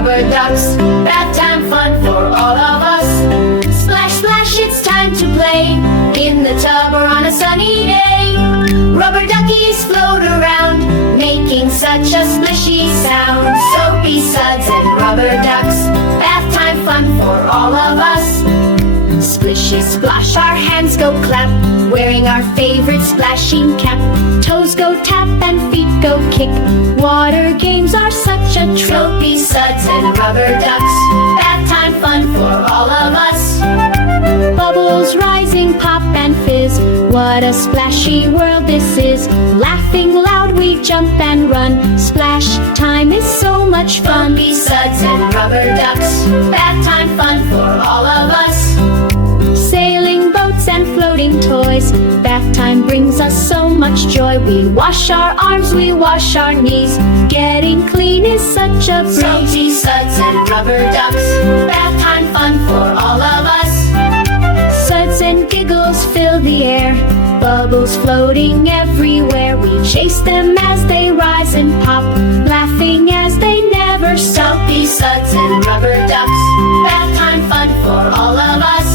rubber ducks. Bath time fun for all of us. Splash, splash, it's time to play in the tub or on a sunny day. Rubber duckies float around, making such a splishy sound. Soapy suds and rubber ducks. Bath time fun for all of us. Splishy splash, our hands go clap, wearing our favorite splashing cap. Toes go tap and feet go kick. Water games are such a trip. Soapy suds and rubber ducks. Bath time fun for all of us. Bubbles rising, pop and fizz. What a splashy world this is. Laughing loud, we jump and run. Splash time is so much fun. Soapy suds and rubber ducks. Bath time fun for all of us. Sailing boats and floating toys. Bath time brings us so much joy. We wash our arms, we wash our knees. Getting clean is such a breeze. Soapy suds and rubber ducks. Bath time fun for all of us. Suds and giggles fill the air. Bubbles floating everywhere. We chase them as they rise and pop, laughing as they never stop. Soapy suds and rubber ducks. Bath time fun for all of us.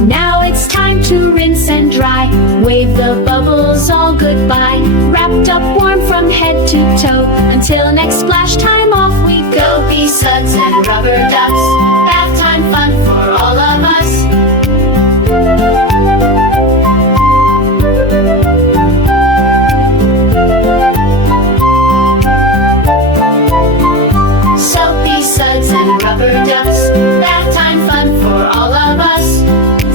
Now it's time to rinse and dry. Wave the bubbles all goodbye. Wrapped up warm from head to toe. Until next splash time, off we go. Soapy suds and rubber ducks. Bath time fun for all of us. Soapy suds and rubber ducks. Bath time fun for all of us.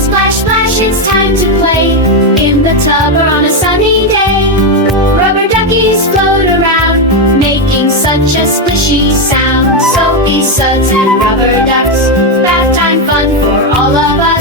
Splash, splash, it's time to play in the tub or on a sunny day. Rubber duckies float around, making such a splishy sound. Soapy suds and rubber ducks. Bath time fun for all of us.